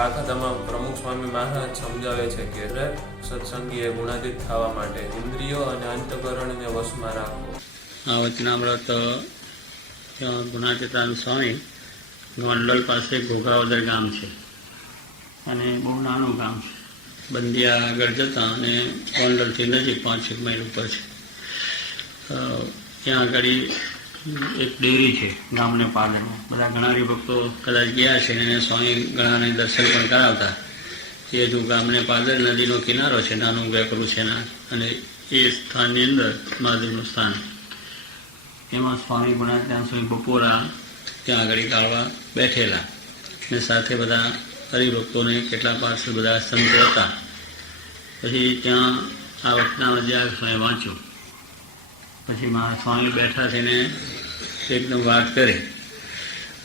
આ કથામાં પ્રમુખ સ્વામી મહારાજ સમજાવે છે કે દરેક સત્સંગીએ ગુણાતીત થવા માટે ઇન્દ્રિયો અને અંતઃકરણને વશમાં રાખવો. આ વચનામૃત ગુણાતીતાનંદ સ્વામી ગોંડલ પાસે ઘોઘાવદર ગામ છે અને બહુ નાનું ગામ છે. બંદિયા આગળ જતાં અને ગોંડલથી નજીક 5-6 માઇલ ઉપર છે. ત્યાં આગળ એક ડેરી છે ગામને પાદરમાં. બધા ઘણા ભક્તો કદાચ ગયા છે અને સ્વામી ઘણાને દર્શન પણ કરાવતા. એ હજુ ગામને પાદર નદીનો કિનારો છે, નાનું વેકરું છે અને એ સ્થાનની અંદર મહાદેવનું સ્થાન. એમાં સ્વામી ગુણાતીતાનંદ સ્વામી બપોરા ત્યાં આગળ ગાળવા બેઠેલા અને સાથે બધા હરિભક્તોને કેટલા પાર્ષદ બધા સંતો હતા. પછી ત્યાં આ વચનામૃત સ્વામી વાંચ્યું. પછી મારા સ્વામી બેઠા થઈને એકદમ વાત કરે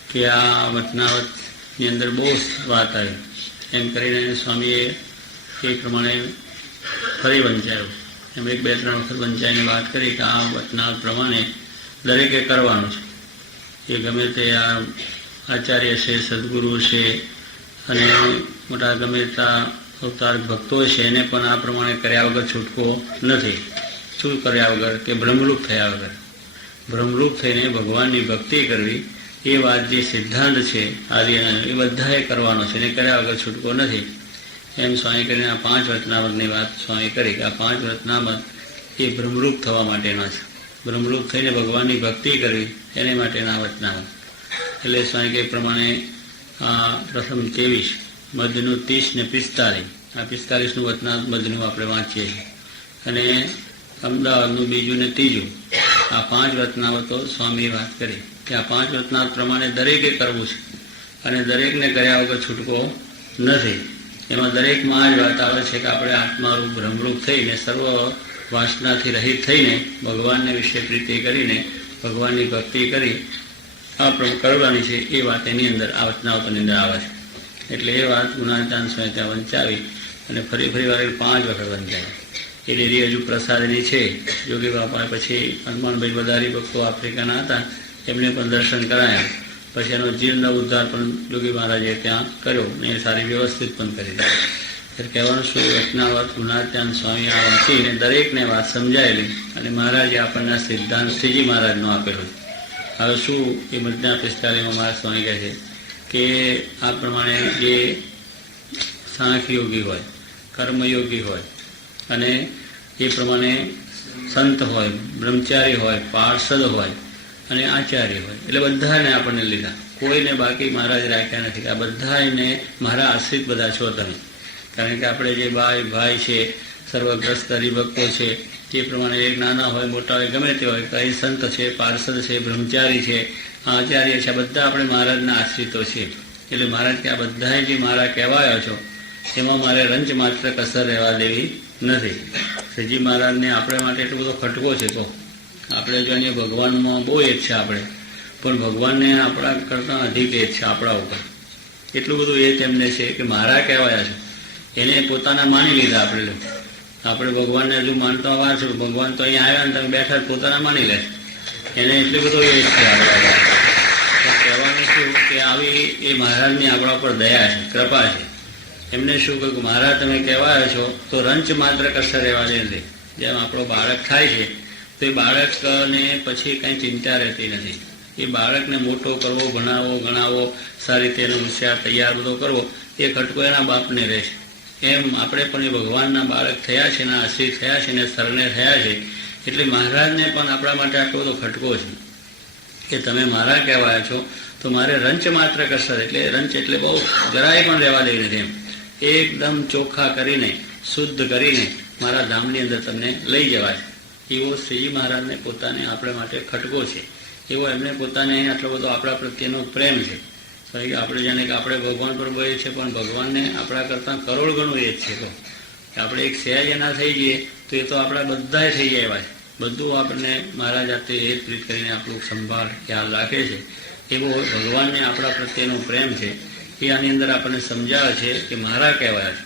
કે આ વચનામૃતની અંદર બહુ વાત આવી. એમ કરીને સ્વામીએ એ પ્રમાણે ફરી વંચાયું. એમ 1-2-3 વખત વંચાઈને વાત કરી કે આ વચનામૃત પ્રમાણે દરેકે કરવાનું છે. એ ગમે તે આ આચાર્ય છે, સદગુરુ છે અને મોટા ગમે ત્યાં અવતાર ભક્તો છે, એને પણ આ પ્રમાણે કર્યા વગર છૂટકો નથી. શું કર્યા વગર? કે બ્રહ્મરૂપ થયા વગર. બ્રહ્મરૂપ થઈને ભગવાનની ભક્તિ કરવી એ વાત જે સિદ્ધાંત છે આદિનો એ બધાએ કરવાનો છે, એને કર્યા વગર છૂટકો નથી. એમ સ્વામી કરીને આ 5 વચનામૃતની વાત સ્વામી કરી કે આ 5 વચનામૃત એ બ્રહ્મરૂપ થવા માટેના છે. બ્રહ્મરૂપ થઈને ભગવાનની ભક્તિ કરવી એને માટેના વચનામૃત. એટલે સ્વામી કે પ્રમાણે આ પ્રથમ 23, મધનું 30 ને 45, આ 45નું વચનામૃત મધનું આપણે વાંચીએ છીએ. અને અમદાવાદનું 2 ને 3, આ 5 વચનામૃતો સ્વામીએ વાત કરી કે આ 5 વચનામૃત પ્રમાણે દરેકે કરવું છે અને દરેકને કર્યા વગર છૂટકો નથી. એમાં દરેકમાં જ વાત આવે છે કે આપણે આત્મારૂપ બ્રહ્મરૂપ થઈને સર્વ વાસનાથી રહિત થઈને ભગવાનને વિશે પ્રીતિ કરીને ભગવાનની ભક્તિ કરી આ કરવાની છે. એ વાત એની અંદર આ વચનામૃતની અંદર આવે છે. એટલે એ વાત ગુણાતીતાનંદ સ્વામી ત્યાં વંચાવી અને ફરી વાર 5 વખત વંચાવી. એ ડેરી હજુ પ્રસાદની છે. જોગી બાપા પછી હનુમાનભાઈ વધારી ભક્તો આફ્રિકાના હતા, એમને પણ દર્શન કરાયા. પછી એનો જીવનો ઉદ્ધાર પણ જોગી મહારાજે ત્યાં કર્યો ને એ સારી વ્યવસ્થિત પણ કરી દીધી. એટલે કહેવાનું શું, વચનામૃત ગુણાતીતાનંદ સ્વામી આ વાંચીને દરેકને વાત સમજાયેલી અને મહારાજે આપણને સિદ્ધાંત શ્રીજી મહારાજનો આપેલો. હવે શું એ મધના 45માં મારા સ્વામી કહે છે કે આ પ્રમાણે જે સાંખ્યયોગી હોય, કર્મયોગી હોય અને એ પ્રમાણે સંત હોય, બ્રહ્મચારી હોય, પાર્ષદ હોય અને આચાર્ય હોય, એટલે બધાને આપણને લીધા. કોઈને બાકી મહારાજ રાખ્યા નથી. આ બધાને મારા આશ્રિત બધા છો તમે. કારણ કે આપણે જે ભાઈ છે, સર્વગ્રસ્ત હરિભક્તો છે, તે પ્રમાણે એક નાના હોય મોટા હોય ગમે તે હોય, કઈ સંત છે, પાર્ષદ છે, બ્રહ્મચારી છે, આચાર્ય છે, બધા આપણે મહારાજના આશ્રિતો છીએ. એટલે મહારાજ કે આ બધાએ જે મારા કહેવાયો છો એમાં મારે રંચ માત્ર કસર રહેવા દેવી નથી. શ્રીજી મહારાજને આપણે માટે એટલો બધો ખટકો છે. તો આપણે જો અહીંયા ભગવાનમાં બહુ એ છે આપણે, પણ ભગવાનને આપણા કરતાં અધિક એ છે આપણા ઉપર. એટલું બધું એ તેમને છે કે મારા કહેવાયા છે એને પોતાના માની લીધા. આપણે ભગવાનને હજુ માનતા વાર છે. ભગવાન તો અહીંયા આવ્યા ને તમે બેઠા પોતાના માની લે. એને એટલું બધું એ છે આપણા. કહેવાનું શું કે આવી એ મહારાજની આપણા ઉપર દયા છે, કૃપા છે. એમને શું કહ્યું, મહારાજ તમે કહેવાયો છો તો રંચ માત્ર કસર રહેવા દે નથી. જેમ આપણો બાળક થાય છે તો એ બાળકને પછી કંઈ ચિંતા રહેતી નથી. એ બાળકને મોટો કરવો, ભણાવવો, ગણાવવો, સારી રીતે એનો હોશિયાર તૈયાર બધો કરવો, એ ખટકો એના બાપને રહે છે. એમ આપણે પણ એ ભગવાનના બાળક થયા છે, એના આશ્રિત થયા છે, એને શરણે થયા છે. એટલે મહારાજને પણ આપણા માટે આટલો બધો ખટકો છે કે તમે મારા કહેવાયા છો તો મારે રંચ માત્ર કસર, એટલે રંચ એટલે બહુ જરાય પણ રહેવા દઈ નથી. એમ એકદમ ચોખ્ખા કરીને શુદ્ધ કરીને મારા ધામની અંદર તમને લઈ જવાય એવો શ્રીજી મહારાજને પોતાને આપણે માટે ખટકો છે. એવો એમને પોતાને આટલો બધો આપણા પ્રત્યેનો પ્રેમ છે. આપણે જાણે કે આપણે ભગવાન પર બોલીએ છીએ, પણ ભગવાનને આપણા કરતાં કરોડ ગણું એ જ છે. તો આપણે એક સહેજ ના થઈ જઈએ તો એ તો આપણા બધાએ થઈ જાય એવા છે. બધું આપણને મહારાજ જાતે હેત પ્રીત કરીને આપણું સંભાળ ખ્યાલ રાખે છે. એવો ભગવાનને આપણા પ્રત્યેનો પ્રેમ છે. એ આની અંદર આપણને સમજાવે છે કે મારા કહેવાય છે.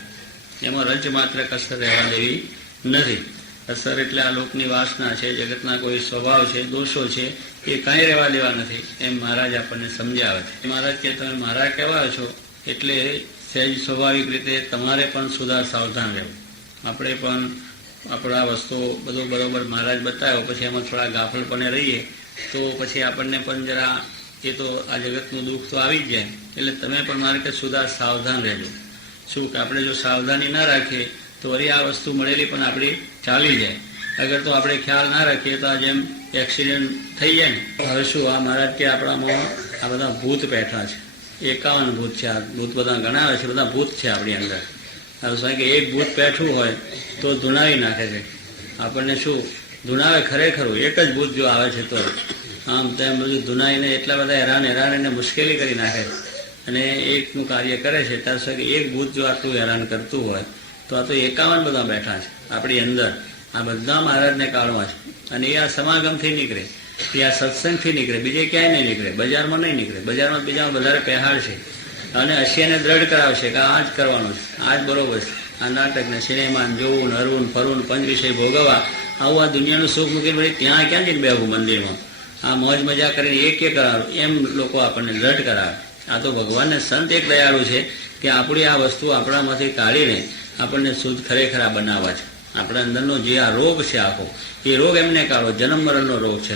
એમાં રંચ માત્ર કસર રહેવા દેવી નથી. કસર એટલે આ લોકની વાસના છે, જગતના કોઈ સ્વભાવ છે, દોષો છે, એ કાંઈ રહેવા દેવા નથી. એમ મહારાજ આપણને સમજાવે છે. મહારાજ કે તમે મારા કહેવાય છો એટલે સહેજ સ્વાભાવિક રીતે તમારે પણ સુધાર સાવધાન રહેવું. આપણે પણ આપણા વસ્તુઓ બધું બરોબર મહારાજ બતાવ્યો, પછી એમાં થોડા ગાફલપણે રહીએ તો પછી આપણને પણ જરા એ તો આ જગતનું દુઃખ તો આવી જ જાય. એટલે તમે પણ મારે કે સુધાર સાવધાન રહેજો. શું કે આપણે જો સાવધાની ના રાખીએ તો વળી આ વસ્તુ મળેલી પણ આપણી ચાલી જાય. અગર તો આપણે ખ્યાલ ના રાખીએ તો આ જેમ એક્સિડન્ટ થઈ જાય ને. હવે શું આ મહારાજ કે આપણામાં આ બધા ભૂત બેઠા છે, 51 ભૂત છે. આ ભૂત બધા ગણાવે છે, બધા ભૂત છે આપણી અંદર. હવે શું કે એક ભૂત બેઠું હોય તો ધુણાવી નાખે છે આપણને. શું ધુણાવે ખરેખર એક જ ભૂત જો આવે છે તો આમ તેમ બધું ધુનાઈને એટલા બધા હેરાન એને મુશ્કેલી કરી નાખે અને એકનું કાર્ય કરે છે. ત્યાં સુધી એક ભૂત જો આટલું હેરાન કરતું હોય તો આ તો 51 બધા બેઠા છે આપણી અંદર. આ બધા મહારાજને કાઢવા છે અને એ આ સમાગમથી નીકળે, એ આ સત્સંગથી નીકળે, બીજે ક્યાંય નહીં નીકળે, બજારમાં નહીં નીકળે. બજારમાં બીજામાં વધારે પહેહાડ છે અને અશ્યને દ્રઢ કરાવશે કે આ જ કરવાનું છે, આ જ બરોબર છે. આ નાટકને સિનેમા જોવું, હરવું ફરવું, પંચ વિષય ભોગવવા, આવું આ દુનિયાનું સુખ મૂકી વળી ત્યાં ક્યાં જઈને બેહવું મંદિરમાં, આ મોજ મજા કરીને એક કરાવું, એમ લોકો આપણને દ્રઢ કરાવે. આ તો ભગવાનને સંત એક દયાળુ છે કે આપણી આ વસ્તુ આપણામાંથી કાઢીને આપણને શુદ્ધ ખરેખર આ બનાવવા છે. આપણા અંદરનો જે આ રોગ છે આખો, એ રોગ એમને કાઢો. જન્મ મરણનો રોગ છે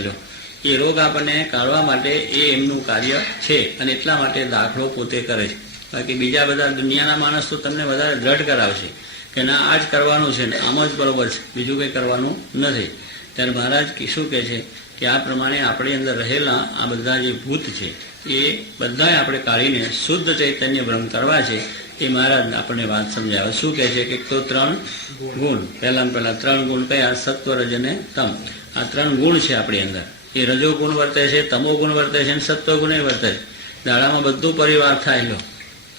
એ રોગ આપણને કાઢવા માટે એ એમનું કાર્ય છે અને એટલા માટે દાખલો પોતે કરે છે. બાકી બીજા બધા દુનિયાના માણસ તો તમને વધારે દ્રઢ કરાવશે કે ના આ જ કરવાનું છે ને આમ જ બરોબર છે, બીજું કંઈ કરવાનું નથી. ત્યારે મહારાજ શું કહે છે કે આ પ્રમાણે આપણી અંદર રહેલા આ બધા જે ભૂત છે એ બધાએ આપણે કાઢીને શુદ્ધ ચૈતન્ય બ્રહ્મ કરવા છે. એ મહારાજ આપણને વાત સમજાવે. શું કહે છે કે તો 3 ગુણ, પહેલા 3 ગુણ કયા? સત્વ, રજ અને તમ. આ 3 ગુણ છે આપણી અંદર. એ રજો ગુણ વર્તે છે, તમો ગુણ વર્તે છે અને સત્વ ગુણ વર્તે છે. દાડામાં બધું પરિવાર થાય.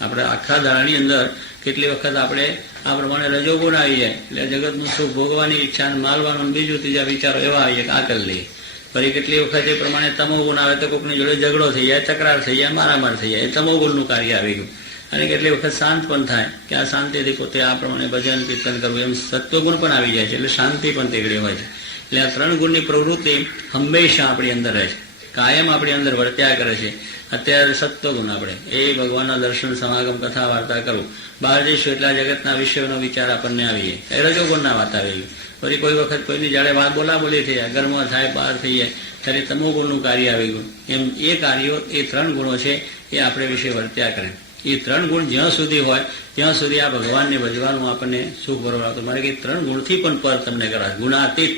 આપણે આખા દાડાની અંદર કેટલી વખત આપણે આ પ્રમાણે રજો ગુણ આવી જાય એટલે જગતનું સુખ ભોગવાની ઈચ્છા, માલવાનું, બીજું ત્રીજા વિચારો એવા આવી જાય કે આ કરી લઈએ. ફરી કેટલી વખત એ પ્રમાણે તમો ગુણ આવે તો કોઈકની જોડે ઝઘડો થઈ જાય, તકરાર થઈ જાય, મારામાર થઈ જાય. એ તમો ગુણનું કાર્ય આવી ગયું. અને કેટલી વખત શાંત પણ થાય કે આ શાંતિથી પોતે આ પ્રમાણે ભજન કીર્તન કરવું, એમ સત્વગુણ પણ આવી જાય છે એટલે શાંતિ પણ તેગડી હોય છે. એટલે આ 3 ગુણની પ્રવૃત્તિ હંમેશા આપણી અંદર રહે છે, કાયમ આપણી અંદર વર્ત્યા કરે છે. અત્યારે સત્વગુણ આપણે એ ભગવાનના દર્શન, સમાગમ, કથા, વાર્તા કરવું. બહાર જઈશું એટલા જગતના વિષયોનો વિચાર આપણને આવી જાય, એ રજોગુણના વાત આવી ગયું. ફરી કોઈ વખત કોઈની જાડે વાત બોલાબોલી થઈ જાય, ઘરમાં થાય, બહાર થઈ જાય, ત્યારે તમોગુણનું કાર્ય આવી ગયું. એમ એ કાર્યો, એ 3 ગુણો છે એ આપણે વિશે વર્ત્યા કરે. એ 3 ગુણ જ્યાં સુધી હોય ત્યાં સુધી આ ભગવાનને ભજવાનું આપણને સુખ બરોબર આવતું. મારે કે 3 ગુણથી પણ પર તમને કરાશે, ગુણાતીત.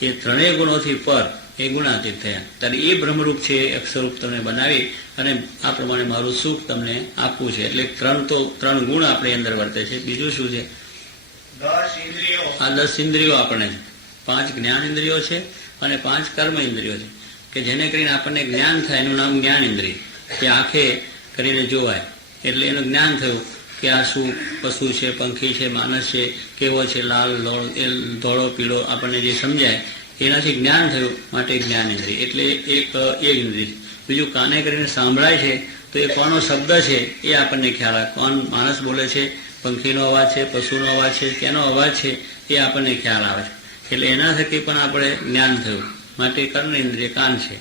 એ 3 ગુણોથી પર એ ગુણાતીત થયા. ત્યારે એ બ્રહ્મરૂપ છે, એ અક્ષરરૂપ તમને બનાવી અને આ પ્રમાણે મારું સુખ તમને આપવું છે. એટલે 3 ગુણ આપણી અંદર વર્તે છે. બીજું શું છે? 10 ઇન્દ્રિયો. આ 10 ઇન્દ્રિયો આપણે, 5 જ્ઞાન ઇન્દ્રિયો છે અને 5 કર્મ ઇન્દ્રિયો છે કે જેને કરીને આપણને જ્ઞાન થાય. એનું નામ જ્ઞાન ઇન્દ્રિય. કે આંખે કરીને જોવાય એટલે એનું જ્ઞાન થયું કે આ શું પશુ છે, પંખી છે, માણસ છે, કેવો છે, લાલ, ધોળો, પીળો, આપણને જે સમજાય એનાથી જ્ઞાન થયું, માટે જ્ઞાન ઇન્દ્રિય. એટલે એક ઇન્દ્રિય. બીજું કાને કરીને સાંભળાય છે તો એ કોનો શબ્દ છે એ આપણને ખ્યાલ આવે. કોણ માણસ બોલે છે, પંખીનો અવાજ છે, પશુનો અવાજ છે, કેનો અવાજ છે એ આપણને ખ્યાલ આવે છે. એટલે એના થકી પણ આપણે જ્ઞાન થયું, માટે કર્ણ ઇન્દ્રિય કાન છે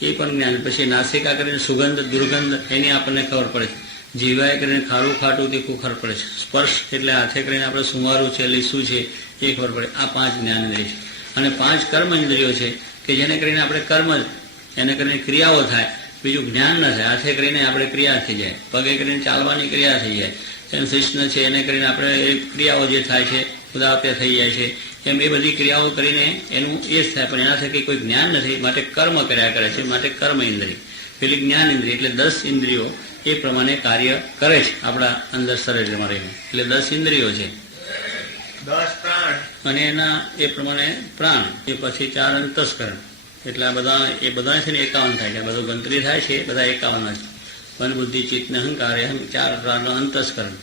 એ પણ જ્ઞાન. પછી નાસિકા કરીને સુગંધ, દુર્ગંધ એની આપણને ખબર પડે છે. જીવાય કરીને ખારું, ખાટું, તીખું ખબર પડે છે. સ્પર્શ એટલે હાથે કરીને આપણે સુંવારું છે, લીસું છે એ ખબર પડે. આ 5 જ્ઞાન ઇન્દ્રિય છે. અને 5 કર્મ ઇન્દ્રિયો છે કે જેને કરીને આપણે કર્મ જ, એને કરીને ક્રિયાઓ થાય, બીજું જ્ઞાન ન થાય. હાથે કરીને આપણે ક્રિયા થઈ જાય, પગે કરીને ચાલવાની ક્રિયા થઈ જાય, એમ શિષ્ણ છે એને કરીને આપણે એ ક્રિયાઓ જે થાય છે ઉદાહતે થઈ જાય છે. એમ એ બધી ક્રિયાઓ કરીને એનું એ જ થાય, પણ એના થકી કોઈ જ્ઞાન નથી, માટે કર્મ કર્યા કરે છે, માટે કર્મ ઇન્દ્રિય. પેલી જ્ઞાન ઇન્દ્રિય. એટલે 10 ઇન્દ્રિયો એ પ્રમાણે કાર્ય કરે છે આપણા અંદર શરીરમાં રહીને. એટલે 10 ઇન્દ્રિયો છે. 10 પ્રાણ. અને એના એ પ્રમાણે પ્રાણ, એ પછી 4 અંતસ્કરણ. એટલે આ બધા એ બધા છે ને 51 થાય છે. બધું ગણતરી થાય છે, બધા 51 છે. મન, બુદ્ધિ, ચિત્ત ને અહંકાર, એમ 4 પ્રાણનો અંતસ્કરણ.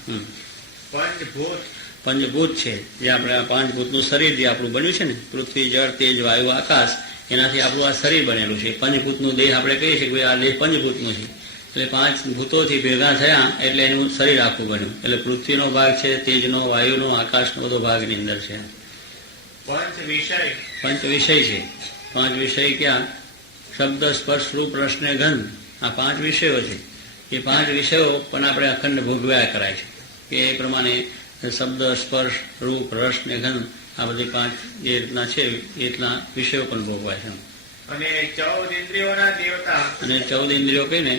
પંચભૂત. પંચભૂત છે જે આપણે આ 5 ભૂતનું શરીર જે આપણું બન્યું છે ને, પૃથ્વી, જળ, તેજ, વાયુ, આકાશ, એનાથી આપણું આ શરીર બનેલું છે. પંચભૂતનું દેહ આપણે કહીએ છીએ કે આ દેહ પંચભૂતનું છે. એટલે 5 ભૂતોથી ભેગા થયા એટલે એનું શરીર આખું બન્યું. એટલે પૃથ્વીનો ભાગ છે, તેજનો, વાયુનો, આકાશનો બધો ભાગની અંદર છે. પંચ વિષય. પંચ વિષય છે. 5 વિષય ક્યાં? શબ્દ, સ્પર્શ, રૂપ, રસ ને ગંધ. આ 5 વિષયો છે. એ 5 વિષયો પણ આપણે અખંડ ભોગવ્યા કરાય છે. કે એ પ્રમાણે શબ્દ, સ્પર્શ, રૂપ, રસ ને ગંધ આ બધી 5 જે રીતના છે એ રીતના વિષયો પણ ભોગવાય છે. અને 14 ઇન્દ્રિયોના દેવતા અને 14 ઇન્દ્રિયો કહીને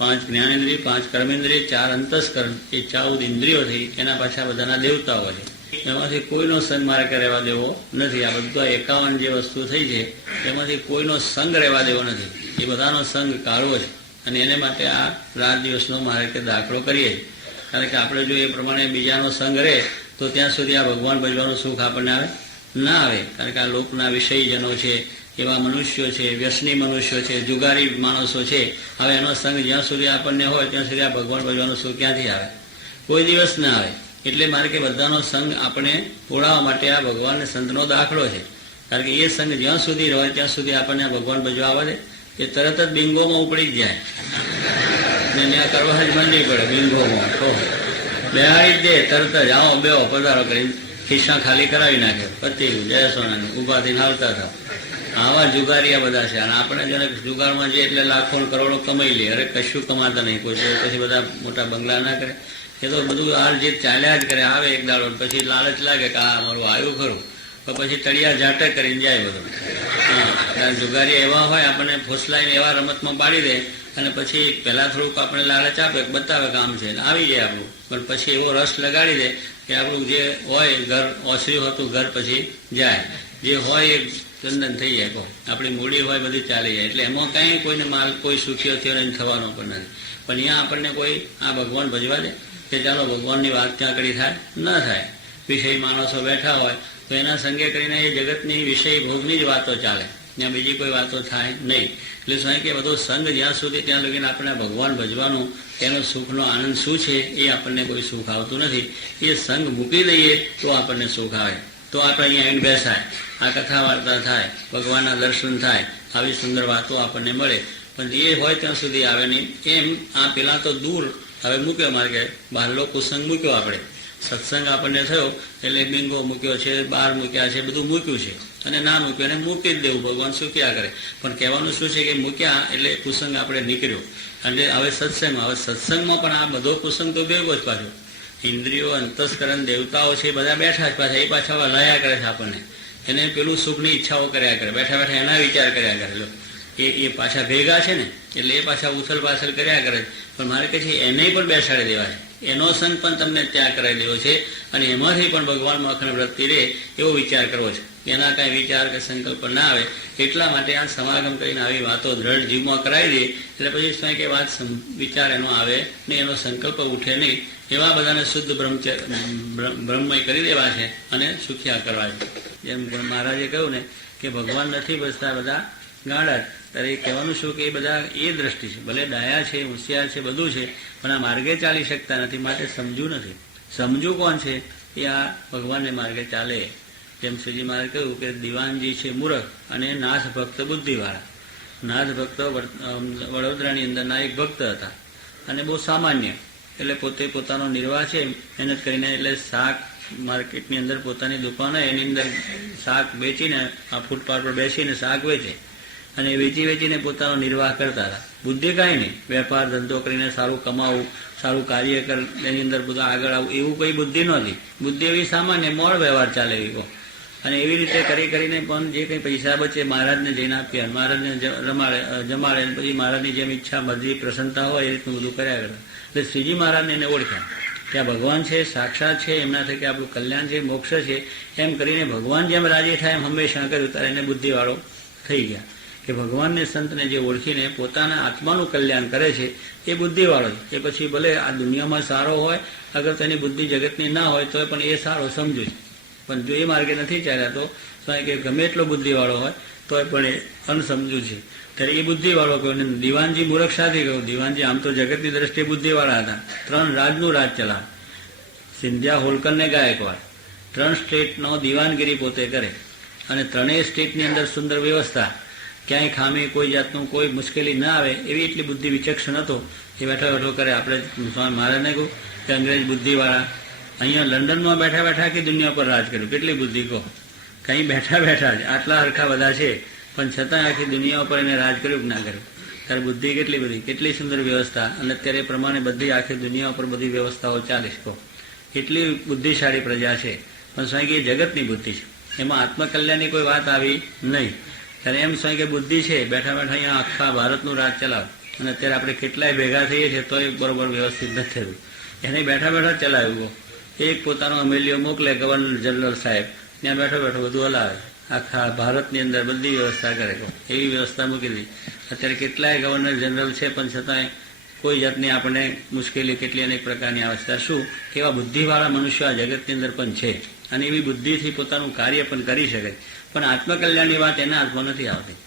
5 જ્ઞાનેન્દ્રિય, 5 કર્મેન્દ્રિય, 4 અંતસ્કરણ, એ 14 ઇન્દ્રિયો થઈ એના પાછા બધાના દેવતાઓ છે. એમાંથી કોઈનો સંગ મારે કે રહેવા દેવો નથી. આ બધા 51 જે વસ્તુ થઈ છે એમાંથી કોઈનો સંગ રહેવા દેવો નથી. એ બધાનો સંગ કાઢવો છે અને એને માટે આ રાત દિવસનો મારે કે દાખલો કરીએ. કારણ કે આપણે જો એ પ્રમાણે બીજાનો સંગ રહે તો ત્યાં સુધી આ ભગવાન ભજવાનું સુખ આપણને આવે ના આવે. કારણ કે આ લોકના વિષયજનો છે, એવા મનુષ્યો છે, વ્યસની મનુષ્યો છે, જુગારી માણસો છે. હવે એનો સંગ જ્યાં સુધી આપણને હોય ત્યાં સુધી આ ભગવાન ભજવાનું સુખ ક્યાંથી આવે? કોઈ દિવસ ના આવે. એટલે મારે કે બધાનો સંગ આપણે ઓળાવવા માટે આ ભગવાન સંતનો દાખલો છે. કારણ કે એ સંગ જ્યાં સુધી હોય ત્યાં સુધી આપણને આ ભગવાન ભજવા આવે છે એ તરત જ બિંગોમાં ઉપડી જ જાય ને ત્યાં કરવા જ મંડી પડે. બિંગોમાં તો બેહાડી જ દે તરત જ, આવો બેહો પધારો કરી ખિસ્સા ખાલી કરાવી નાખે. પતિ જય સોનાની ઉભા થઈને આવતા હતા. આવા જુગારીયા બધા છે. અને આપણે જેને જુગારમાં જે એટલે લાખો કરોડો કમાઈ લે, અરે કશું કમાતા નહીં કોઈ. પછી બધા મોટા બંગલા ના કરે. એ તો બધું હાર જીત ચાલ્યા જ કરે. આવે એક દાડો પછી લાલચ લાગે કે આ અમારું આવ્યું ખરું, તો પછી તળિયા ઝાટે કરીને જાય બધું. હા, જુગારી એવા હોય આપણને ફોસલાઈને એવા રમતમાં પાડી દે અને પછી પહેલા થોડુંક આપણે લાલચ આપે, બતાવે કામ છે, આવી જાય આપણું. પણ પછી એવો રસ લગાડી દે કે આપણું જે હોય ઘર ઓસર્યું હતું ઘર પછી જાય, જે હોય એ ચંદન થઈ જાય. કહો આપણી મૂડી હોય બધી ચાલી જાય. એટલે એમાં કાંઈ કોઈને માલ કોઈ સુખીઓ થયો થવાનો પણ નથી. પણ અહીંયા આપણને કોઈ આ ભગવાન ભજવા દે કે ચાલો ભગવાનની વાત ત્યાં કરી થાય ન થાય. વિષય માણસો બેઠા હોય તો એના સંગે કરીને એ જગતની વિષય ભોગની જ વાતો ચાલે, ત્યાં બીજી કોઈ વાતો થાય નહીં. એટલે સ્વાય કે બધો સંગ જ્યાં સુધી ત્યાં લગીને આપણે ભગવાન ભજવાનું એનો સુખનો આનંદ શું છે એ આપણને કોઈ સુખ આવતું નથી. એ સંગ મૂકી દઈએ તો આપણને સુખ આવે. તો આપણે અહીંયા આવીને બેસાય, આ કથા વાર્તા થાય, ભગવાનના દર્શન થાય, આવી સુંદર વાતો આપણને મળે. પણ એ હોય ત્યાં સુધી આવે નહીં. એમ આ પેલા તો દૂર હવે મૂક્યો મારે કે બહારલો કુસંગ મૂક્યો. આપણે સત્સંગ આપણને થયો એટલે બિંગો મૂક્યો છે, બાર મૂક્યા છે, બધું મૂક્યું છે. અને ના મૂક્યું એને મૂકી જ દેવું, ભગવાન શું ક્યાં કરે. પણ કહેવાનું શું છે કે મૂક્યા એટલે કુસંગ આપણે નીકળ્યો. અને હવે સત્સંગમાં પણ આ બધો કુસંગ તો ભેગો જ પાછો. ઇન્દ્રિયો, અંતસ્કરણ, દેવતાઓ છે બધા બેઠા જ પાછા. એ પાછા લયા કરે છે આપણને. એને પેલું સુખની ઈચ્છાઓ કર્યા કરે, બેઠા બેઠા એના વિચાર કર્યા કરે. એ પાછા ભેગા છે ને એટલે એ પાછા ઉથલ પાછળ કર્યા કરે. પણ મારે કહે છે એને પણ બેસાડી દેવા છે. એનો સંગ પણ તમને ત્યાગ કરાવી દેવો છે અને એમાંથી પણ ભગવાનમાં અખંડ વૃત્તિ રહે એવો વિચાર કરવો છે. એના કાંઈ વિચાર કે સંકલ્પ ના આવે એટલા માટે આ સમાગમ કરીને આવી વાતો દ્રઢ જીવમાં કરાવી દે એટલે પછી શું કે વાત વિચાર એનો આવે ને એનો સંકલ્પ ઉઠે નહીં. એવા બધાને શુદ્ધ બ્રહ્મમય કરી દેવા છે અને સુખિયા કરવા છે. જેમ મહારાજે કહ્યું ને કે ભગવાન નથી બસતા બધા ગાંડા. ત્યારે એ કહેવાનું શું કે એ બધા એ દ્રષ્ટિ છે. ભલે ડાયા છે, હોશિયાર છે, બધું છે, પણ આ માર્ગે ચાલી શકતા નથી, માટે સમજુ નથી. સમજુ કોણ છે? એ આ ભગવાનને માર્ગે ચાલે. જેમ શ્રીજી મહારાજ કહ્યું કે દિવાનજી છે મૂર્ખ અને નાથ ભક્ત બુદ્ધિવાળા. નાથ ભક્ત વડોદરાની અંદરના એક ભક્ત હતા અને બહુ સામાન્ય. એટલે પોતે પોતાનો નિર્વાહ છે મહેનત કરીને એટલે શાક માર્કેટની અંદર પોતાની દુકાન હોય એની અંદર શાક વેચીને આ ફૂટપાથ પર બેસીને શાક વેચે અને વેચીને પોતાનો નિર્વાહ કરતા હતા. બુદ્ધિ કાંઈ નહીં, વેપાર ધંધો કરીને સારું કમાવું, સારું કાર્ય કર, એની અંદર બધા આગળ આવું એવું કંઈ બુદ્ધિ નહોતી. બુદ્ધિ એવી સામાન્ય મોડ વ્યવહાર ચાલે એવી. અને એવી રીતે કરીને પણ જે કંઈ પૈસા બચે મહારાજને જઈને આપીએ, મહારાજને જમાડે અને પછી મહારાજની જેમ ઈચ્છા બધી પ્રસન્નતા હોય એ રીતનું બધું કર્યા કરતા. એટલે શ્રીજી મહારાજને એને ઓળખ્યા કે આ ભગવાન છે, સાક્ષાત છે, એમના થકી આપણું કલ્યાણ છે, મોક્ષ છે. એમ કરીને ભગવાન જેમ રાજી થાય એમ હંમેશા કર્યું ત્યારે એને બુદ્ધિવાળો થઈ ગયા કે ભગવાનને સંતને જે ઓળખીને પોતાના આત્માનું કલ્યાણ કરે છે એ બુદ્ધિવાળો છે. એ પછી ભલે આ દુનિયામાં સારો હોય, અગર તેની બુદ્ધિ જગતની ના હોય તો પણ એ સારો સમજુ છે. પણ જો એ માર્ગે નથી ચાલ્યા તો શું કે ગમે એટલો બુદ્ધિવાળો હોય તો પણ એ અણસમજુ છે. ત્યારે એ બુદ્ધિવાળો કહ્યું. દિવાનજી મૂર્ખ સાથે કહ્યું. દિવાનજી આમ તો જગતની દ્રષ્ટિએ બુદ્ધિવાળા હતા. 3 રાજનું રાજ ચલાવે. સિંધિયા, હોલકર ને ગાયકવાડ 3 સ્ટેટનો દિવાનગીરી પોતે કરે અને 3 સ્ટેટની અંદર સુંદર વ્યવસ્થા, ક્યાંય ખામી, કોઈ જાતનું કોઈ મુશ્કેલી ના આવે એવી એટલી બુદ્ધિ વિચક્ષણ હતો. એ બેઠો કરે. આપણે સ્વામી મહારાજને કહું કે અંગ્રેજ બુદ્ધિવાળા અહીંયા લંડનમાં બેઠા કે દુનિયા પર રાજ કર્યું. કેટલી બુદ્ધિ કહો. કંઈ બેઠા જ આટલા હરખા બધા છે પણ છતાં આખી દુનિયા ઉપર એને રાજ કર્યું કે ના કર્યું. ત્યારે બુદ્ધિ કેટલી બધી, કેટલી સુંદર વ્યવસ્થા. અને અત્યારે પ્રમાણે બધી આખી દુનિયા ઉપર બધી વ્યવસ્થાઓ ચાલે છે. એટલી બુદ્ધિશાળી પ્રજા છે. પણ સ્વામી કે એ જગતની બુદ્ધિ છે, એમાં આત્મકલ્યાણની કોઈ વાત આવી નહીં. ત્યારે એમ સ્વામી કે બુદ્ધિ છે, બેઠા બેઠા અહીંયા આખા ભારતનું રાજ ચલાવે. અને અત્યારે આપણે કેટલાય ભેગા થઈએ છીએ તોય બરોબર વ્યવસ્થિત નથી થયું. એને બેઠા બેઠા ચલાવ્યું. એક પોતાનો અમેલિયો મોકલે ગવર્નર જનરલ સાહેબ, ત્યાં બેઠો બેઠો બધું હલાવે. આખા ભારતની અંદર બધી વ્યવસ્થા કરે, એવી વ્યવસ્થા મૂકી દીધી. અત્યારે કેટલાય ગવર્નર જનરલ છે પણ છતાંય કોઈ જાતની આપણને મુશ્કેલી કેટલી અનેક પ્રકારની અવસ્થા. શું એવા બુદ્ધિવાળા મનુષ્યો આ જગતની અંદર પણ છે, અને એવી બુદ્ધિથી પોતાનું કાર્ય પણ કરી શકે. પણ આત્મકલ્યાણની વાત એના હાથમાં નથી આવતી.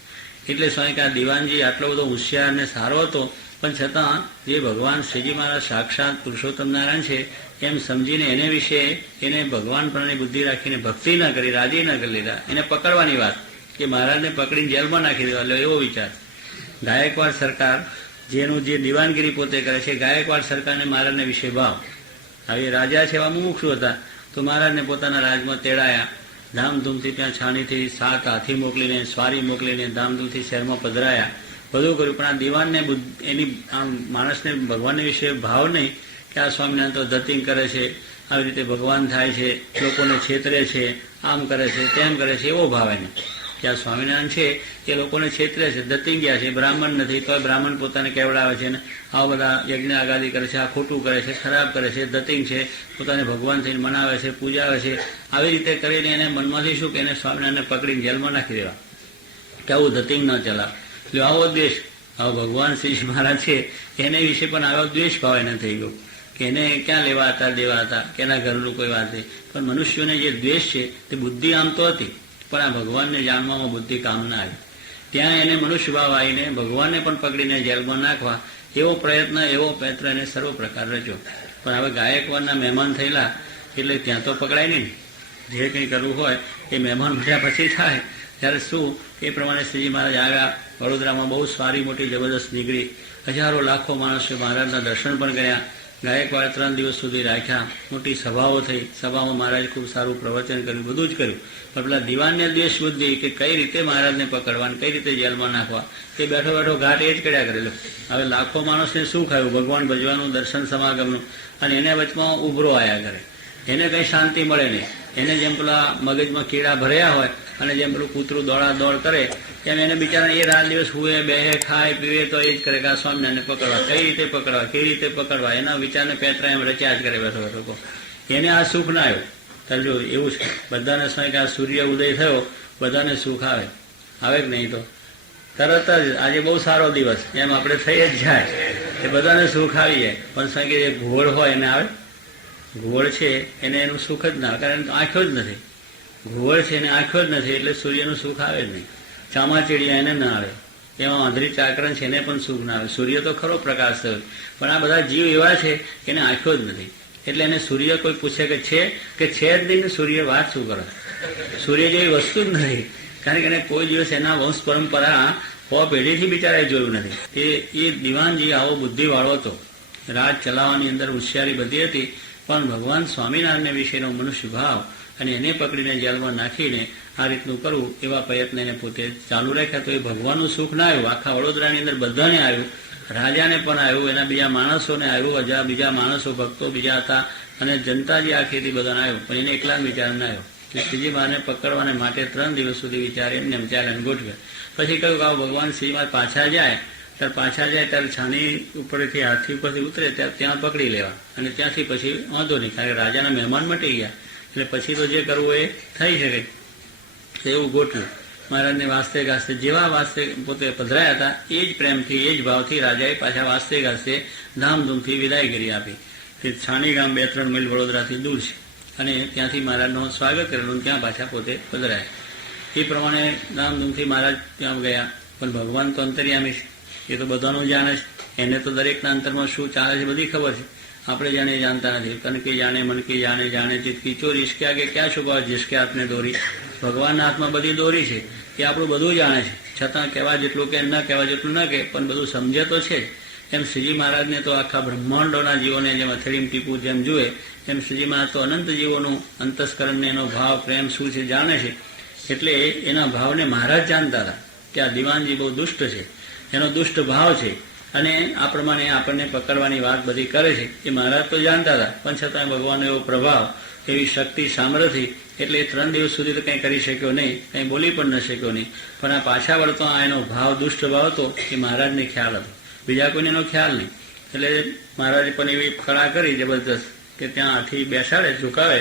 એટલે સ્વામી કે આ દિવાનજી આટલો બધો હોશિયાર અને સારો હતો, પણ છતાં જે ભગવાન શ્રીજી મહારાજ સાક્ષાત પુરુષોત્તમ નારાયણ છે એમ સમજીને એને વિશે એને ભગવાન પ્રમાણે બુદ્ધિ રાખીને ભક્તિ ન કરી, રાજી ન કરી લીધા. એને પકડવાની વાત કે મહારાજને પકડીને જેલમાં નાખી દેવા, એટલે એવો વિચાર. ગાયકવાડ સરકાર જેનું જે દિવાનગીરી પોતે કરે છે, ગાયકવાડ સરકારને મહારાજને વિશે ભાવ. હવે રાજા છે એવા મુમુક્ષુ હતા, તો મહારાજને પોતાના રાજમાં તેડાયા. ધામધૂમથી ત્યાં છાણીથી 7 હાથી મોકલીને, સ્વારી મોકલીને ધામધૂમથી શહેરમાં પધરાયા. બધું કર્યું, પણ આ દિવાનને એની આમ માણસને ભગવાનને વિશે ભાવ નહીં કે આ સ્વામિનારાયણ તો ધતિંગ કરે છે, આવી રીતે ભગવાન થાય છે, લોકોને છેતરે છે, આમ કરે છે, તેમ કરે છે, એવો ભાવ એને કે આ સ્વામિનારાયણ છે એ લોકોને છેતરે છે, ધતિંગ્યા છે, બ્રાહ્મણ નથી તો બ્રાહ્મણ પોતાને કેવડાવે છે ને આવા બધા યજ્ઞ આગાદી કરે છે, આ ખોટું કરે છે, ખરાબ કરે છે, ધતિંગ છે, પોતાને ભગવાન થઈને મનાવે છે, પૂજાવે છે. આવી રીતે કરીને એને મનમાંથી શું કે એને સ્વામિનારાયણને પકડીને જેલમાં નાખી દેવા કે આવું ધતિંગ ન ચલાવ. એટલે આવો દ્વેષ, આવો ભગવાન શ્રી મહારાજ છે એને વિશે પણ આવો દ્વેષ ભાવ એને થઈ ગયો કે એને ક્યાં લેવા હતા દેવા હતા, કે એના ઘરનું કોઈ વાત નહીં. પણ મનુષ્યોને જે દ્વેષ છે તે બુદ્ધિ આમ તો હતી, પણ આ ભગવાનને જાણવામાં બુદ્ધિ કામ ના આવી. ત્યાં એને મનુષ્ય ભાવ આવીને ભગવાનને પણ પકડીને જેલમાં નાખવા એવો પ્રયત્ન, એવો પ્રયત્ન એને સર્વ પ્રકાર રચ્યો. પણ હવે ગાયકવાડના મહેમાન થયેલા એટલે ત્યાં તો પકડાય નહીં. જે કંઈ કરવું હોય એ મહેમાન મળ્યા પછી થાય. ત્યારે શું એ પ્રમાણે શ્રીજી મહારાજ આવ્યા. વડોદરામાં બહુ સારી મોટી જબરદસ્ત નીકળી. હજારો લાખો માણસો મહારાજના દર્શન પણ ગયા. ગાયકવાડ 3 દિવસ સુધી રાખ્યા. મોટી સભાઓ થઈ. સભામાં મહારાજ ખૂબ સારું પ્રવચન કર્યું, બધું જ કર્યું. પણ પેલા દિવાનને દ્વેષ બુદ્ધિ કે કઈ રીતે મહારાજને પકડવા, કઈ રીતે જેલમાં નાખવા, તે બેઠો બેઠો ઘાટ એ જ કર્યા કરેલો. હવે લાખો માણસને શું ખાયું ભગવાન ભજવાનું, દર્શન સમાગમનું, અને એને વચમાં ઉભરો આવ્યા કરે. એને કંઈ શાંતિ મળે નહીં. એને જેમ પેલા મગજમાં કીડા ભર્યા હોય અને જેમ પેલું કૂતરું દોડા દોડ કરે એમ એને બિચારા એ રાત દિવસ હુએ, બેહે, ખાય, પીવે તો એ જ કરે કે આ સ્વામિનારાયણને પકડવા, કઈ રીતે પકડવા, કેવી રીતે પકડવા, એના વિચારને પેતરા એમ રચ્યા જ કરે બેઠો બેઠો. એને આ સુખ ના આવ્યું. તરજો એવું છે બધાને સ્વામી કે આ સૂર્ય ઉદય થયો બધાને સુખ આવે, આવે કે નહીં? તો તરત જ આજે બહુ સારો દિવસ એમ આપણે થઈ જ જાય, એ બધાને સુખ આવી જાય. પણ સ્વામી કે જે ઘોળ હોય એને આવે? ઘોળ છે એને એનું સુખ જ ના, કારણ આંખો જ નથી. ઘોળ છે એને આંખો જ નથી, એટલે સૂર્યનું સુખ આવે જ નહીં. ચામાચીડિયા એને ના આવે, એમાં આંધળી ચાકરણ છે એને પણ સુખ ના આવે. સૂર્ય તો ખરો પ્રકાશ થયો, પણ આ બધા જીવ એવા છે કે એને આંખો જ નથી. એટલે એને સૂર્ય કોઈ પૂછે કે છે જ નહીં, કે સૂર્ય વાત શું કરે? સૂર્ય જેવી વસ્તુ જ નથી, કારણ કે એને કોઈ દિવસ એના વંશ પરંપરા 100 પેઢીથી બિચારાએ જોયું નથી. એ દિવાનજી આવો બુદ્ધિવાળો હતો. રાજ ચલાવવાની અંદર હોશિયારી બધી હતી, પણ ભગવાન સ્વામિનારાયણ વિશેનો મનુષ્ય ભાવ અને એને પકડીને જેલમાં નાખીને આ રીતનું કરવું એવા પ્રયત્ન એને પોતે ચાલુ રાખ્યા. તો એ ભગવાનનું સુખ ના આવ્યું, આખા વડોદરાની અંદર બધાને આવ્યું, રાજાને પણ આવ્યું, એના બીજા માણસોને આવ્યું, બીજા માણસો ભક્તો બીજા હતા, અને જનતા જે આખી હતી બધાને આવ્યું. પણ એને એકલા વિચાર ના આવ્યો કે શ્રીજી મહારાજને પકડવાને માટે 3 દિવસ સુધી વિચારે એમને ચાલે ગોઠવે. પછી કહ્યું કે આવો ભગવાન શ્રી મહારાજ પાછા જાય ત્યારે છાની ઉપરથી હાથી ઉપરથી ઉતરે ત્યારે ત્યાં પકડી લેવા, અને ત્યાંથી પછી વાંધો નહીં, કારણ કે રાજાના મહેમાન મટી ગયા એટલે પછી તો જે કરવું એ થઈ શકે. એવું ગોઠવ્યું. મહારાજને વાસ્તે ગાસ્તે જેવા વાસ્તે પોતે પધરાયા હતા એ જ પ્રેમથી, એ જ ભાવથી રાજાએ પાછા વાસ્તે ગાસ્તે ધામધૂમથી વિદાયગીરી આપી. તે છાણી ગામ 2-3 માઇલ વડોદરાથી દૂર છે, અને ત્યાંથી મહારાજનું સ્વાગત કરેલું, ત્યાં પાછા પોતે પધરાયા. એ પ્રમાણે ધામધૂમથી મહારાજ ત્યાં ગયા. પણ ભગવાન તો અંતર્યામી છે, એ તો બધાનું જાણે છે. એને તો દરેકના અંતરમાં શું ચાલે છે બધી ખબર છે. આપણે જાણે જાણતા નથી. તન કે જાણે, મન કે જાણે, જાણે ચિત્ત કી ચોરી, ઇશ્કે આગે ક્યાં છુપા જિસકે હાથને દોરી. ભગવાનના હાથમાં બધી દોરી છે, એ આપણું બધું જાણે છે. છતાં કહેવા જેટલું કે ન કહેવા જેટલું ન કે, પણ બધું સમજે તો છે જ. એમ શ્રીજી મહારાજને તો આખા બ્રહ્માંડોના જીવોને જેમ અથડીમ ટીપું જેમ જુએ, એમ શ્રીજી મહારાજ તો અનંત જીવોનું અંતસ્કરણને એનો ભાવ પ્રેમ શું છે જાણે છે. એટલે એના ભાવને મહારાજ જાણતા હતા કે આ દિવાનજી બહુ દુષ્ટ છે, એનો દુષ્ટ ભાવ છે, અને આ પ્રમાણે આપણને પકડવાની વાત બધી કરે છે. એ મહારાજ તો જાણતા હતા, પણ છતાં ભગવાનનો એવો પ્રભાવ, એવી શક્તિ, સામર્થ્ય, એટલે 3 દિવસ સુધી તો કંઈ કરી શક્યો નહીં, કંઈ બોલી પણ ન શક્યો નહીં. પણ આ પાછા વળતો આ એનો ભાવ, દુષ્ટ ભાવ હતો, એ મહારાજને ખ્યાલ હતો, બીજા કોઈને એનો ખ્યાલ નહીં. એટલે મહારાજે પણ એવી કળા કરી જબરદસ્ત કે ત્યાં હાથી બેસાડે, ઝુકાવે,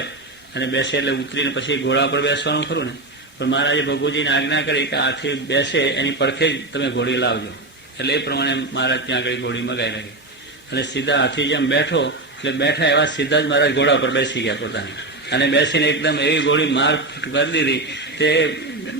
અને બેસે એટલે ઉતરીને પછી ઘોડા પર બેસવાનું ખરું ને. પણ મહારાજે ભગુજીને આજ્ઞા કરી કે હાથી બેસે એની પડખે જ તમે ઘોડી લાવજો. એટલે એ પ્રમાણે મહારાજ ત્યાં આગળ ઘોડી મગાવી રાખી, અને સીધા હાથી જેમ બેઠો એટલે બેઠા એવા સીધા જ મહારાજ ઘોડા પર બેસી ગયા પોતાની, અને બેસીને એકદમ એવી ઘોડી માર કરી દીધી તે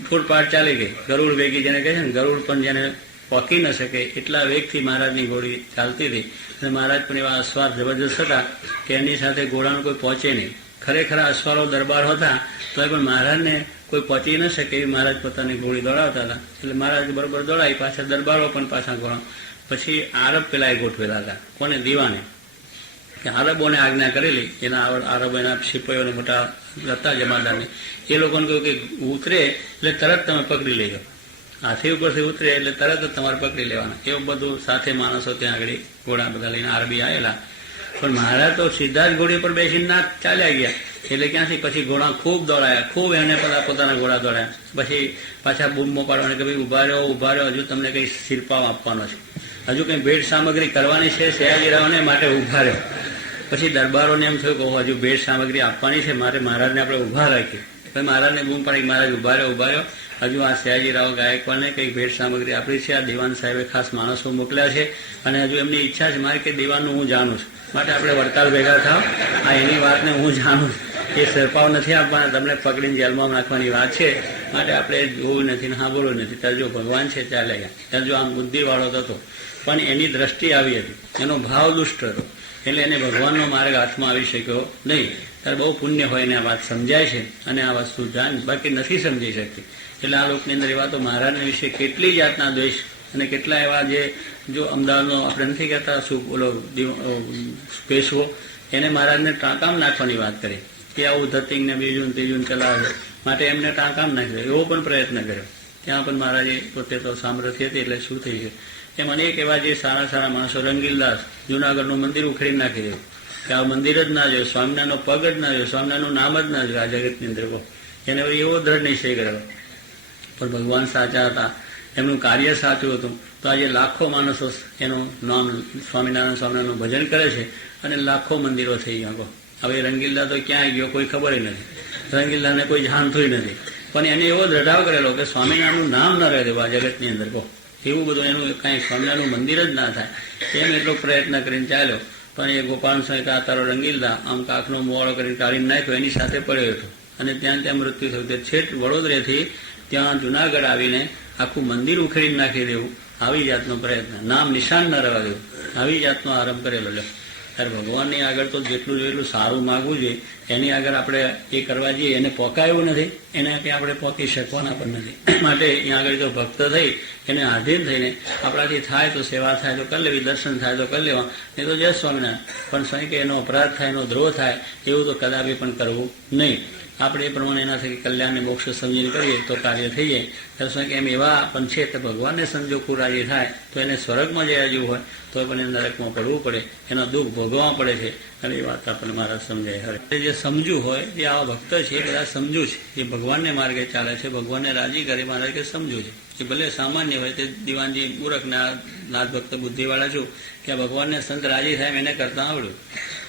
ફૂટપાટ ચાલી ગઈ. ગરુડ વેગી જેને કહે છે ને, ગરુડ પણ જેને પહોંચી ન શકે એટલા વેગથી મહારાજની ઘોડી ચાલતી હતી. અને મહારાજ પણ એવા અશ્વાર જબરજસ્ત હતા કે એની સાથે ઘોડાનું કોઈ પહોંચે નહીં. ખરેખર અશ્વારો દરબાર હતા તો પણ મહારાજને કોઈ પહોંચી ન શકે એવી મહારાજ પોતાની ઘોડી દોડાવતા હતા. એટલે મહારાજ બરોબર દોડાવી, પાછા દરબારો પણ પાછા ઘોડા. પછી આરબ પેલા ગોઠવેલા હતા, કોને? દીવાને. કે આરબોને આજ્ઞા કરેલી, એના આરબ એના સિપાહીઓને મોટા હતા જમાદારને, એ લોકોને કહ્યું કે ઉતરે એટલે તરત તમે પકડી લેજો, હાથી ઉપરથી ઉતરે એટલે તરત જ તમારે પકડી લેવાના. એવું બધું સાથે માણસો ત્યાં આગળ ઘોડા બધા લઈને આરબી આવેલા. પણ મહારાજ તો સીધા જ ઘોડી પર બેસીને ના ચાલ્યા ગયા. એટલે ક્યાંથી પછી ઘોડા ખૂબ દોડાયા, ખૂબ એને પોતાના ઘોડા દોડાયા. પછી પાછા બૂમો પાડવાને કે ભાઈ ઉભા રહ્યો, હજુ તમને કંઈ શિરપાવ આપવાનો છે, હજુ કંઈ ભેટ સામગ્રી કરવાની છે સયાજીરાવને, માટે ઉભા રહ્યો. પછી દરબારોને એમ થયું કે હજુ ભેટ સામગ્રી આપવાની છે, મારે મહારાજને આપણે ઉભા રાખીએ. પછી મહારાજને બૂમ પાડી, મહારાજ ઉભા રહ્યો, હજુ આ સયાજીરાવ ગાયકવાડને કંઈક ભેટ સામગ્રી આપી છે, આ દિવાન સાહેબે ખાસ માણસો મોકલ્યા છે, અને હજુ એમની ઈચ્છા છે મારે કે દિવાનનું હું જાણું છું, માટે આપણે વડતાલ ભેગા થાવ, આ એની વાતને હું જાણું છું. એ સરપાવ નથી આપવાના, તમને પકડીને જેલમાં નાખવાની વાત છે, માટે આપણે જોવું નથી ને સાંભળવું નથી. ત્યારે જો ભગવાન છે ચાલે ગયા, ત્યારે જો આમ બુદ્ધિવાળો હતો, પણ એની દ્રષ્ટિ આવી હતી, એનો ભાવ દુષ્ટ હતો, એટલે એને ભગવાનનો માર્ગ હાથમાં આવી શક્યો નહીં. ત્યારે બહુ પુણ્ય હોય એને આ વાત સમજાય છે, અને આ વસ્તુ જાણ, બાકી નથી સમજી શકતી. એટલે આ લોકની અંદર એવા તો મહારાજના વિશે કેટલી જાતના દ્વેષ, અને કેટલા એવા જે જો અમદાવાદનો આપણે નથી કહેતા શું બોલો પેશવો, એને મહારાજને ટાંકામ નાખવાની વાત કરી કે આવું ધતિંગ ને બીજું ત્રીજું ચલાવે, માટે એમને ટાંકામ નાખ્યો, એવો પણ પ્રયત્ન કર્યો. ત્યાં પણ મહારાજે પોતે તો સામર્થ્ય હતી એટલે શું થઈ ગયું. એમ અનેક એવા જે સારા સારા માણસો, રંગીલદાસ જુનાગઢનું મંદિર ઉખેડી નાખી દેવું કે આ મંદિર જ ના જોયું, સ્વામિનારાયણનો પગ જ ના જોયો, સ્વામિનારાયણનું નામ જ ના જોયું આ જગતની અંદર. એને એવો દ્રઢ નિશ્ચય કર્યો. પણ ભગવાન સાચા હતા, એમનું કાર્ય સાચું હતું, તો આજે લાખો માણસો એનું નામ સ્વામિનારાયણનું ભજન કરે છે, અને લાખો મંદિરો થઈ ગયા. હવે રંગીલદા તો ક્યાંય ગયો કોઈ ખબર નથી, રંગીલદાને કોઈ જાણતું નથી, પણ એને એવો દ્રઢાવ કરેલો કે સ્વામિનારાયણનું નામ ન રહે દેવું આ જગતની અંદર. એવું બધું એનું કાંઈ સ્વામિનારાયણનું મંદિર જ ના થાય એમ એટલો પ્રયત્ન કરીને ચાલ્યો. પણ એ ગોપાલ સ્વામી આ તારો રંગીલદા આમ કાખનો મોવાળો કરીને કાઢીને નાખ્યો, એની સાથે પડ્યો હતો, અને ત્યાં મૃત્યુ થયું. તે છેટ વડોદરાથી ત્યાં જુનાગઢ આવીને આખું મંદિર ઉખેડીને નાખી દેવું, આવી જાતનો પ્રયત્ન, નામ નિશાન ન રહેવા દેવું, આવી જાતનો આરંભ કરેલો. ત્યારે ભગવાનની આગળ તો જેટલું જેટલું સારું માગવું જોઈએ, એની આગળ આપણે એ કરવા જઈએ, એને પોકાયું નથી, એનાથી આપણે પોકી શકવાના પણ નથી. માટે અહીંયા આગળ જો ભક્ત થઈ, એને આધીન થઈને આપણાથી થાય તો સેવા થાય તો કરી લેવી, દર્શન થાય તો કરી લેવા, નહીં તો જય સ્વામિનારાયણ. પણ સ્વામી કે એનો અપરાધ થાય, એનો દ્રોહ થાય, એવું તો કદાપી પણ કરવું નહીં. આપણે એ પ્રમાણે એના થકી કલ્યાણને મોક્ષ સમજીને કરીએ તો કાર્ય થઈ જાય. ત્યારે કે એમ એવા પણ છે તો ભગવાનને સંજોગ રાજી થાય તો એને સ્વર્ગમાં જયા જેવું હોય તો પણ એને નરકમાં પડવું પડે, એના દુઃખ ભોગવવા પડે છે. અને એ વાત આપણને મારા સમજાય. હવે જે સમજુ હોય, જે આવા ભક્ત છે એ બધા સમજુ છે, એ ભગવાનને માર્ગે ચાલે છે, ભગવાનને રાજી કરે મારે કે સમજુ છે. એ ભલે સામાન્ય હોય, તે દિવાનજી મૂરખના નાથ ભક્ત બુદ્ધિવાળા છું કે ભગવાનને સંત રાજી થાય એને કરતા આવડ્યું,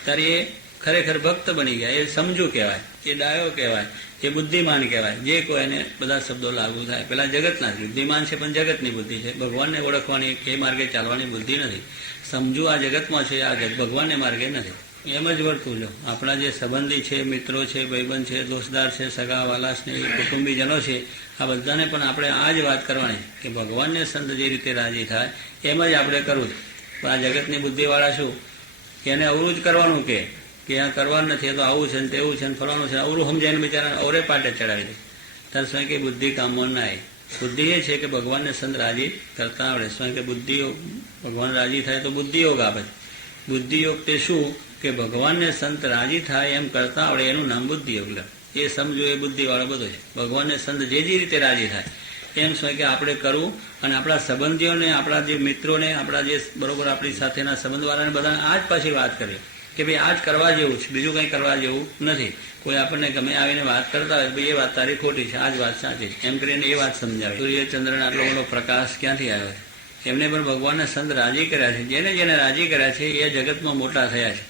ત્યારે એ ખરેખર ભક્ત બની ગયા. એ સમજુ કહેવાય, એ ડાયો કહેવાય, એ બુદ્ધિમાન કહેવાય. જે કોઈ એને બધા શબ્દો લાગુ થાય. પેલા જગતના બુદ્ધિમાન છે પણ જગતની બુદ્ધિ છે, ભગવાનને ઓળખવાની એ માર્ગે ચાલવાની બુદ્ધિ નથી. સમજુ આ જગતમાં છે, આ ભગવાનને માર્ગે નથી. એમ જ વર્તું લો. આપણા જે સંબંધી છે, મિત્રો છે, ભાઈબંધ છે, દોસ્તદાર છે, સગા વાલા સ્નેહી કુટુંબીજનો છે, આ બધાને પણ આપણે આ જ વાત કરવાની કે ભગવાનને સંત જે રીતે રાજી થાય એમ જ આપણે કરવું. પણ આ જગતની બુદ્ધિવાળા શું કે એને અવરું જ કરવાનું કે આ કરવાનું નથી, એ તો આવું છે ને તેવું છે ને ફલાણું છે, અવરું સમજાઈને બિચારા અવરે પાટે ચડાવી દે. ત્યારે સ્વામી કે બુદ્ધિ કામમાં ના આવે. બુદ્ધિ એ છે કે ભગવાનને સંત રાજી કરતા આવડે. સ્વામી કે બુદ્ધિયોગ, ભગવાન રાજી થાય તો બુદ્ધિયોગ આપે છે. બુદ્ધિયોગ તે શું કે ભગવાનને સંત રાજી થાય એમ કરતા આવડે, એનું નામ બુદ્ધિયોગ. એ સમજો એ બુદ્ધિવાળો બધો છે. ભગવાનને સંત જે રીતે રાજી થાય એમ છે કે આપણે કરવું અને આપણા સંબંધીઓને, આપણા જે મિત્રોને, આપણા જે બરોબર આપણી સાથેના સંબંધવાળાને બધાને આ જ પાછી વાત કરીએ કે ભાઈ આ જ કરવા જેવું છે, બીજું કંઈ કરવા જેવું નથી. કોઈ આપણને ગમે આવીને વાત કરતા હોય ભાઈ એ વાત તારી ખોટી છે, આ જ વાત સાચી છે, એમ કરીને એ વાત સમજાવે. સૂર્યચંદ્રનો આટલો બધો પ્રકાશ ક્યાંથી આવ્યો છે? એમને પણ ભગવાનના સંત રાજી કર્યા છે. જેને જેને રાજી કર્યા છે એ જગતમાં મોટા થયા છે.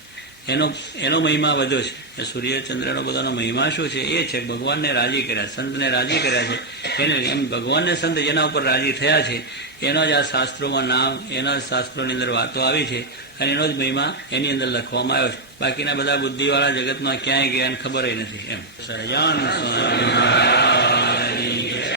એનો મહિમા વધ્યો છે. સૂર્યચંદ્રનો બધાનો મહિમા શું છે? એ છે ભગવાનને રાજી કર્યા, સંતને રાજી કર્યા છે. એને એમ ભગવાનને સંત જેના ઉપર રાજી થયા છે એનો જ આ શાસ્ત્રોમાં નામ, એના શાસ્ત્રોની અંદર વાતો આવી છે અને એનો જ મહિમા એની અંદર લખવામાં આવ્યો છે. બાકીના બધા બુદ્ધિવાળા જગતમાં ક્યાંય ગયા ખબર નથી. એમ સહજાન સ્વામી